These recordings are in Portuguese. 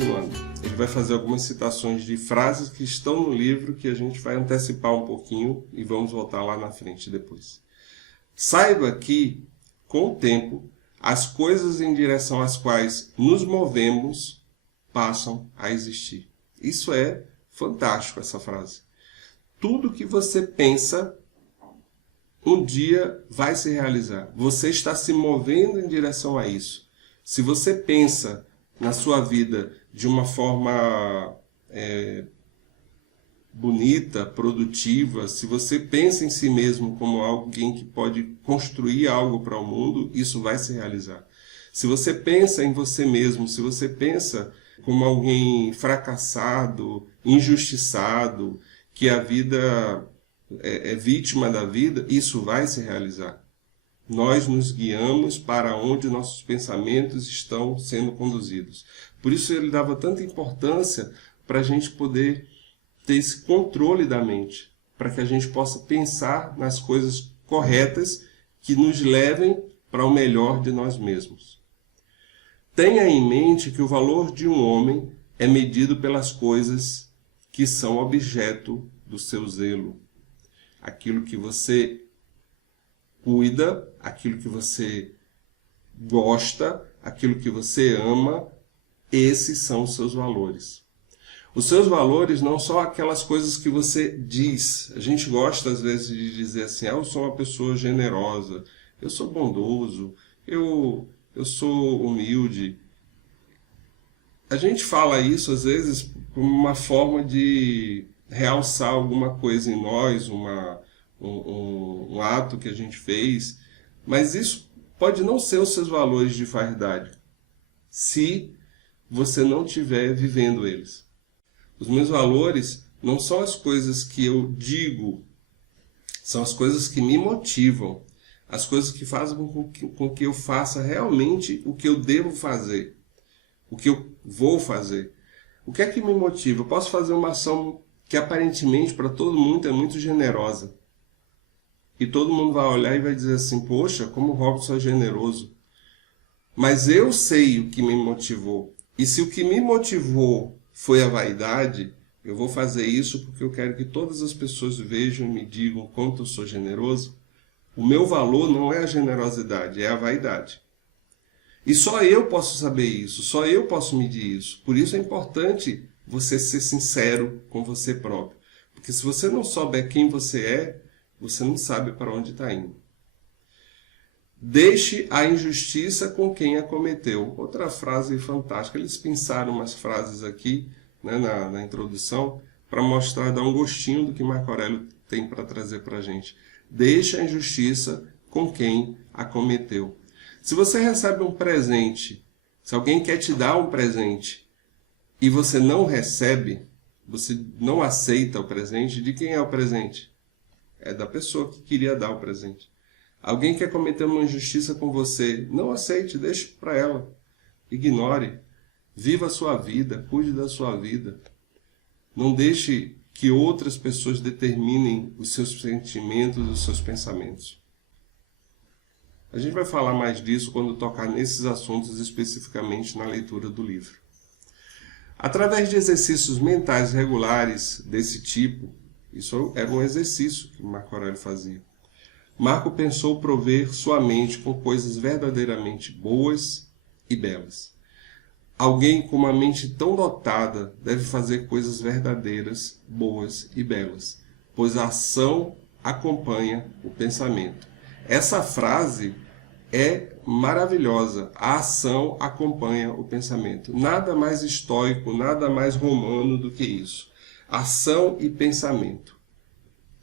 continuando. Ele vai fazer algumas citações de frases que estão no livro que a gente vai antecipar um pouquinho e vamos voltar lá na frente depois. Saiba que, com o tempo, as coisas em direção às quais nos movemos passam a existir. Isso é fantástico, essa frase. Tudo que você pensa, um dia vai se realizar. Você está se movendo em direção a isso. Se você pensa na sua vida de uma forma bonita, produtiva, se você pensa em si mesmo como alguém que pode construir algo para o mundo, isso vai se realizar. Se você pensa em você mesmo, se você pensa como alguém fracassado, injustiçado, que a vida é vítima da vida, isso vai se realizar. Nós nos guiamos para onde nossos pensamentos estão sendo conduzidos. Por isso ele dava tanta importância para a gente poder ter esse controle da mente, para que a gente possa pensar nas coisas corretas que nos levem para o melhor de nós mesmos. Tenha em mente que o valor de um homem é medido pelas coisas que são objeto do seu zelo. Aquilo que você cuida, aquilo que você gosta, aquilo que você ama, esses são os seus valores. Os seus valores não são aquelas coisas que você diz. A gente gosta às vezes de dizer assim, eu sou uma pessoa generosa, eu sou bondoso, eu sou humilde. A gente fala isso às vezes como uma forma de realçar alguma coisa em nós, um ato que a gente fez, mas isso pode não ser os seus valores de verdade, se você não estiver vivendo eles. Os meus valores não são as coisas que eu digo, são as coisas que me motivam, as coisas que fazem com que eu faça realmente o que eu devo fazer, o que eu vou fazer. O que é que me motiva? Eu posso fazer uma ação que aparentemente para todo mundo é muito generosa. E todo mundo vai olhar e vai dizer assim, poxa, como o Robson é generoso. Mas eu sei o que me motivou. E se o que me motivou foi a vaidade, eu vou fazer isso porque eu quero que todas as pessoas vejam e me digam quanto eu sou generoso. O meu valor não é a generosidade, é a vaidade. E só eu posso saber isso, só eu posso medir isso. Por isso é importante você ser sincero com você próprio. Porque se você não souber quem você é, você não sabe para onde está indo. Deixe a injustiça com quem a cometeu. Outra frase fantástica. Eles pensaram umas frases aqui, né, na introdução, para mostrar, dar um gostinho do que Marco Aurélio tem para trazer para a gente. Deixe a injustiça com quem a cometeu. Se você recebe um presente, se alguém quer te dar um presente e você não recebe, você não aceita o presente, de quem é o presente? É da pessoa que queria dar o presente. Alguém quer cometer uma injustiça com você, não aceite, deixe para ela. Ignore. Viva a sua vida, cuide da sua vida. Não deixe que outras pessoas determinem os seus sentimentos, os seus pensamentos. A gente vai falar mais disso quando tocar nesses assuntos especificamente na leitura do livro. Através de exercícios mentais regulares desse tipo, isso era um exercício que Marco Aurélio fazia. Marco pensou prover sua mente com coisas verdadeiramente boas e belas. Alguém com uma mente tão dotada deve fazer coisas verdadeiras, boas e belas, pois a ação acompanha o pensamento. Essa frase é maravilhosa. A ação acompanha o pensamento. Nada mais estoico, nada mais romano do que isso. Ação e pensamento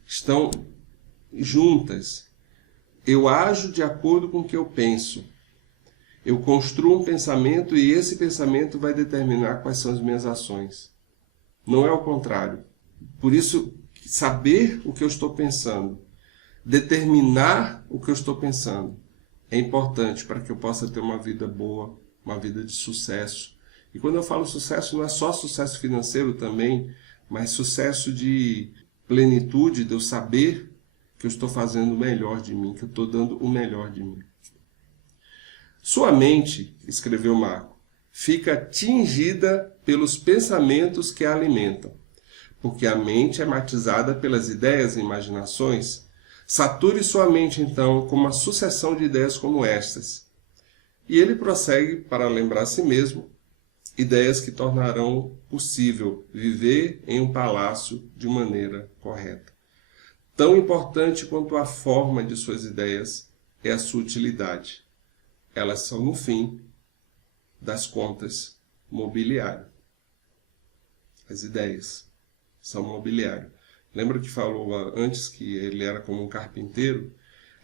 estão juntas. Eu ajo de acordo com o que eu penso. Eu construo um pensamento e esse pensamento vai determinar quais são as minhas ações. Não é o contrário. Por isso, saber o que eu estou pensando, determinar o que eu estou pensando, é importante para que eu possa ter uma vida boa, uma vida de sucesso. E quando eu falo sucesso, não é só sucesso financeiro também, mas sucesso de plenitude, de eu saber que eu estou fazendo o melhor de mim, que eu estou dando o melhor de mim. Sua mente, escreveu Marco, fica tingida pelos pensamentos que a alimentam, porque a mente é matizada pelas ideias e imaginações. Sature sua mente, então, com uma sucessão de ideias como estas. E ele prossegue para lembrar a si mesmo ideias que tornarão possível viver em um palácio de maneira correta. Tão importante quanto a forma de suas ideias é a sua utilidade. Elas são, no fim das contas, mobiliário. As ideias são mobiliário. Lembra que falou antes que ele era como um carpinteiro?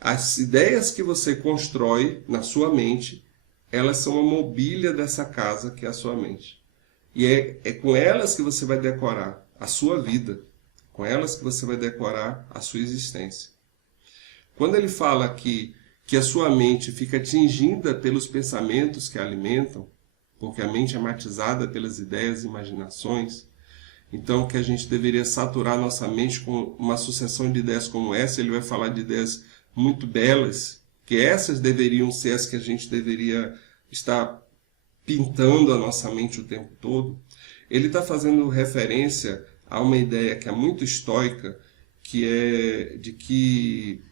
As ideias que você constrói na sua mente, elas são a mobília dessa casa que é a sua mente. E é com elas que você vai decorar a sua vida, com elas que você vai decorar a sua existência. Quando ele fala que a sua mente fica tingida pelos pensamentos que a alimentam, porque a mente é matizada pelas ideias e imaginações, então que a gente deveria saturar nossa mente com uma sucessão de ideias como essa. Ele vai falar de ideias muito belas, que essas deveriam ser as que a gente deveria estar pintando a nossa mente o tempo todo. Ele está fazendo referência a uma ideia que é muito estoica, que é de que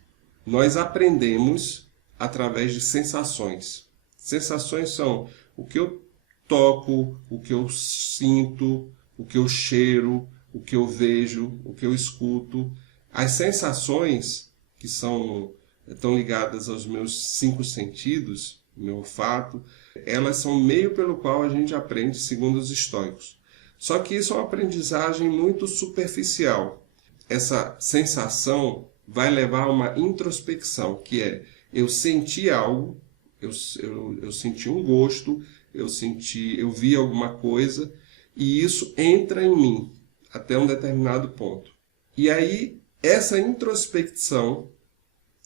nós aprendemos através de sensações. Sensações são o que eu toco, o que eu sinto, o que eu cheiro, o que eu vejo, o que eu escuto. As sensações, que estão ligadas aos meus 5 sentidos, meu olfato, elas são o meio pelo qual a gente aprende, segundo os estoicos. Só que isso é uma aprendizagem muito superficial. Essa sensação vai levar a uma introspecção, que é eu senti algo, eu senti um gosto, eu vi alguma coisa, e isso entra em mim até um determinado ponto. E aí, essa introspecção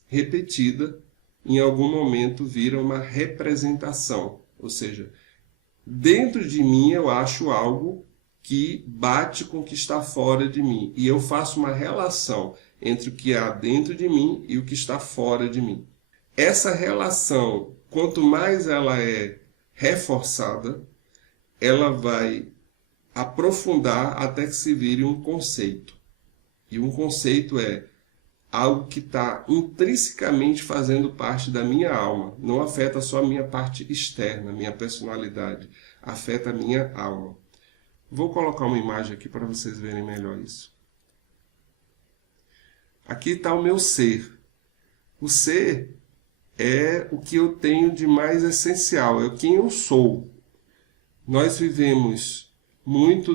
repetida, em algum momento, vira uma representação. Ou seja, dentro de mim eu acho algo que bate com o que está fora de mim. E eu faço uma relação entre o que há dentro de mim e o que está fora de mim. Essa relação, quanto mais ela é reforçada, ela vai aprofundar até que se vire um conceito. E um conceito é algo que está intrinsecamente fazendo parte da minha alma. Não afeta só a minha parte externa, minha personalidade. Afeta a minha alma. Vou colocar uma imagem aqui para vocês verem melhor isso. Aqui está o meu ser. O ser é o que eu tenho de mais essencial, é quem eu sou. Nós vivemos muito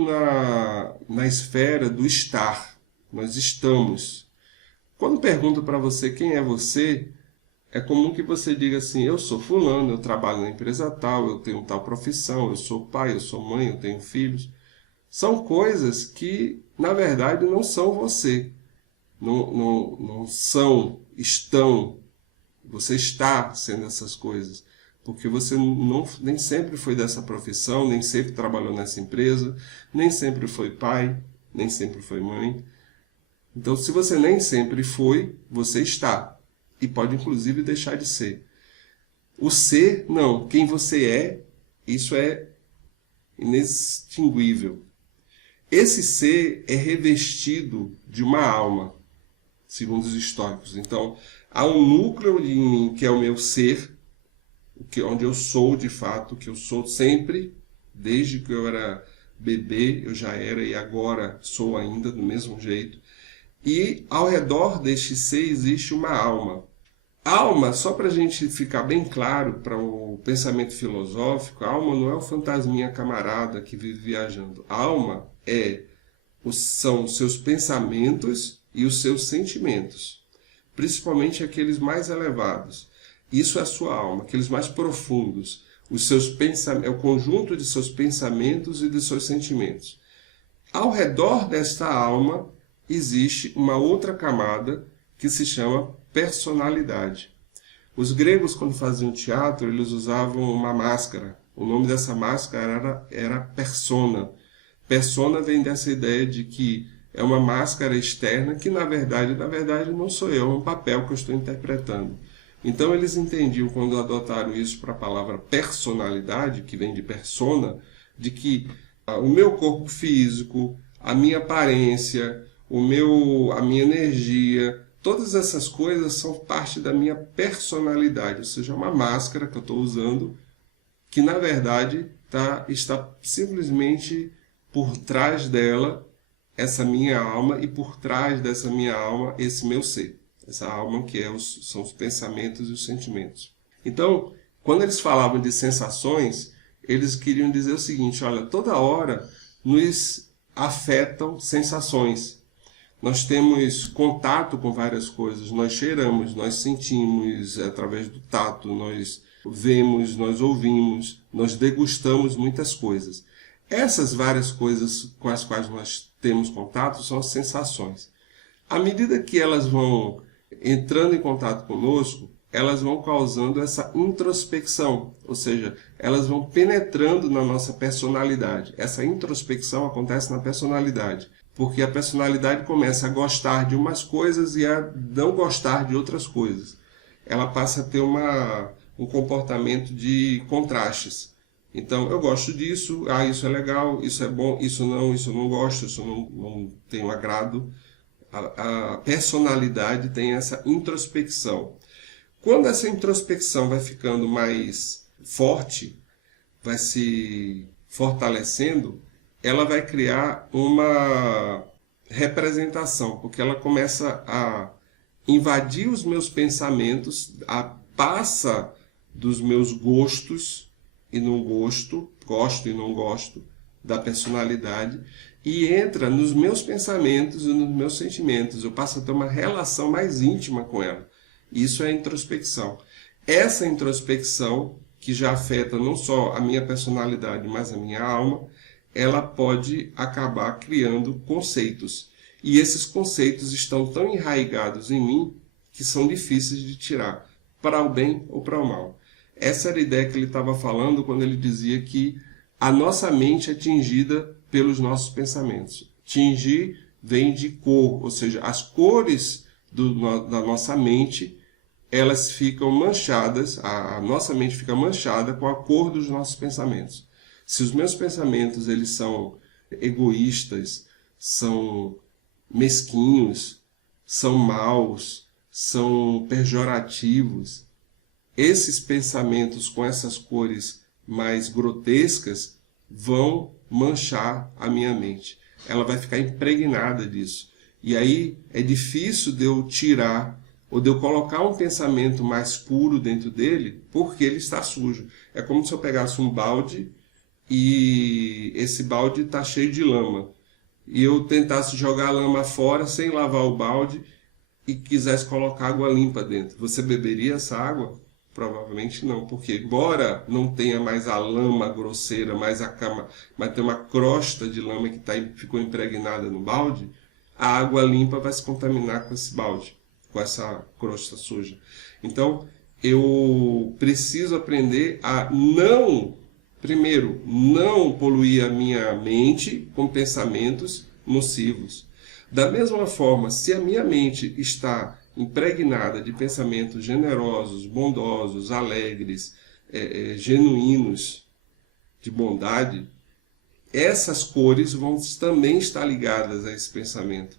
na esfera do estar. Nós estamos. Quando pergunto para você quem é você, é comum que você diga assim: eu sou fulano, eu trabalho na empresa tal, eu tenho tal profissão, eu sou pai, eu sou mãe, eu tenho filhos. São coisas que, na verdade, não são você. Não são, estão. Você está sendo essas coisas. Porque você nem sempre foi dessa profissão, nem sempre trabalhou nessa empresa, nem sempre foi pai, nem sempre foi mãe. Então, se você nem sempre foi, você está. E pode, inclusive, deixar de ser. O ser, não. Quem você é, isso é inextinguível. Esse ser é revestido de uma alma, segundo os estoicos. Então, há um núcleo em mim que é o meu ser, onde eu sou de fato, que eu sou sempre, desde que eu era bebê, eu já era e agora sou ainda do mesmo jeito. E ao redor deste ser existe uma alma. Alma, só para a gente ficar bem claro para o pensamento filosófico, a alma não é o fantasminha camarada que vive viajando. A alma são os seus pensamentos e os seus sentimentos, principalmente aqueles mais elevados. Isso é a sua alma, aqueles mais profundos. É o conjunto de seus pensamentos e de seus sentimentos. Ao redor desta alma existe uma outra camada que se chama personalidade. Os gregos, quando faziam teatro, eles usavam uma máscara. O nome dessa máscara era persona. Persona vem dessa ideia de que é uma máscara externa que, na verdade não sou eu, é um papel que eu estou interpretando. Então eles entendiam, quando adotaram isso para a palavra personalidade, que vem de persona, de que o meu corpo físico, a minha aparência, a minha energia, todas essas coisas são parte da minha personalidade, ou seja, uma máscara que eu estou usando, que na verdade está simplesmente por trás dela essa minha alma, e por trás dessa minha alma esse meu ser. Essa alma que são os pensamentos e os sentimentos. Então, quando eles falavam de sensações, eles queriam dizer o seguinte: olha, toda hora nos afetam sensações. Nós temos contato com várias coisas, nós cheiramos, nós sentimos através do tato, nós vemos, nós ouvimos, nós degustamos muitas coisas. Essas várias coisas com as quais nós temos contato são as sensações. À medida que elas vão entrando em contato conosco, elas vão causando essa introspecção, ou seja, elas vão penetrando na nossa personalidade. Essa introspecção acontece na personalidade, porque a personalidade começa a gostar de umas coisas e a não gostar de outras coisas. Ela passa a ter um comportamento de contrastes. Então, eu gosto disso, isso é legal, isso é bom, isso eu não gosto, isso não tenho agrado. A personalidade tem essa introspecção. Quando essa introspecção vai ficando mais forte, vai se fortalecendo, ela vai criar uma representação, porque ela começa a invadir os meus pensamentos, passa dos meus gostos e não gosto, gosto e não gosto, da personalidade, e entra nos meus pensamentos e nos meus sentimentos. Eu passo a ter uma relação mais íntima com ela. Isso é introspecção. Essa introspecção, que já afeta não só a minha personalidade, mas a minha alma, ela pode acabar criando conceitos. E esses conceitos estão tão enraigados em mim que são difíceis de tirar, para o bem ou para o mal. Essa era a ideia que ele estava falando quando ele dizia que a nossa mente é tingida pelos nossos pensamentos. Tingir vem de cor, ou seja, as cores da nossa mente, elas ficam manchadas, a nossa mente fica manchada com a cor dos nossos pensamentos. Se os meus pensamentos eles são egoístas, são mesquinhos, são maus, são pejorativos, esses pensamentos com essas cores mais grotescas vão manchar a minha mente. Ela vai ficar impregnada disso. E aí é difícil de eu tirar ou de eu colocar um pensamento mais puro dentro dele, porque ele está sujo. É como se eu pegasse um balde e esse balde está cheio de lama. E eu tentasse jogar a lama fora sem lavar o balde e quisesse colocar água limpa dentro. Você beberia essa água? Provavelmente não, porque embora não tenha mais a lama grosseira, mas tem uma crosta de lama que ficou impregnada no balde, a água limpa vai se contaminar com esse balde, com essa crosta suja. Então, eu preciso aprender a primeiro, não poluir a minha mente com pensamentos nocivos. Da mesma forma, se a minha mente está impregnada de pensamentos generosos, bondosos, alegres, genuínos, de bondade, essas cores vão também estar ligadas a esse pensamento.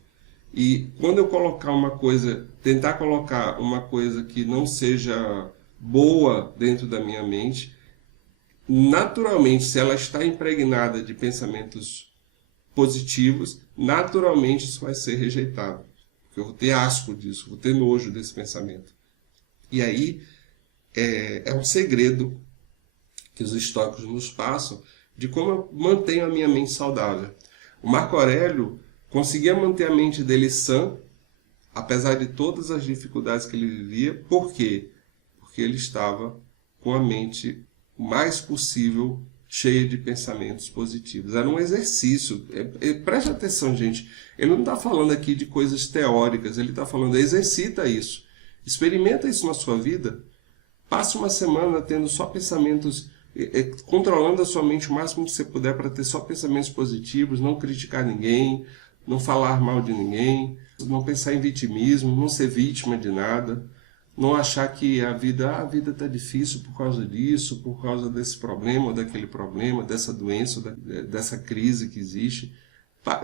E quando eu tentar colocar uma coisa que não seja boa dentro da minha mente, naturalmente, se ela está impregnada de pensamentos positivos, naturalmente isso vai ser rejeitado. Eu vou ter asco disso, vou ter nojo desse pensamento. E aí é um segredo que os estoicos nos passam de como eu mantenho a minha mente saudável. O Marco Aurélio conseguia manter a mente dele sã, apesar de todas as dificuldades que ele vivia. Por quê? Porque ele estava com a mente o mais possível cheia de pensamentos positivos. Era um exercício. Preste atenção, gente. Ele não está falando aqui de coisas teóricas. Ele está falando, exercita isso. Experimenta isso na sua vida. Passe uma semana tendo só pensamentos, controlando a sua mente o máximo que você puder para ter só pensamentos positivos, não criticar ninguém, não falar mal de ninguém, não pensar em vitimismo, não ser vítima de nada. não achar que a vida está difícil por causa disso, por causa desse problema ou daquele problema, dessa doença, dessa crise que existe.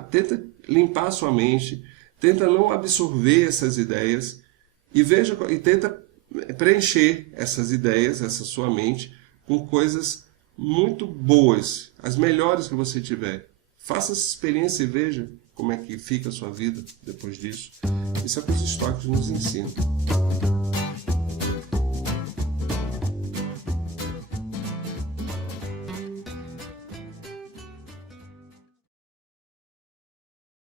Tenta limpar a sua mente, tenta não absorver essas ideias e tenta preencher essas ideias, essa sua mente, com coisas muito boas, as melhores que você tiver. Faça essa experiência e veja como é que fica a sua vida depois disso. Isso é o que os estoicos nos ensinam.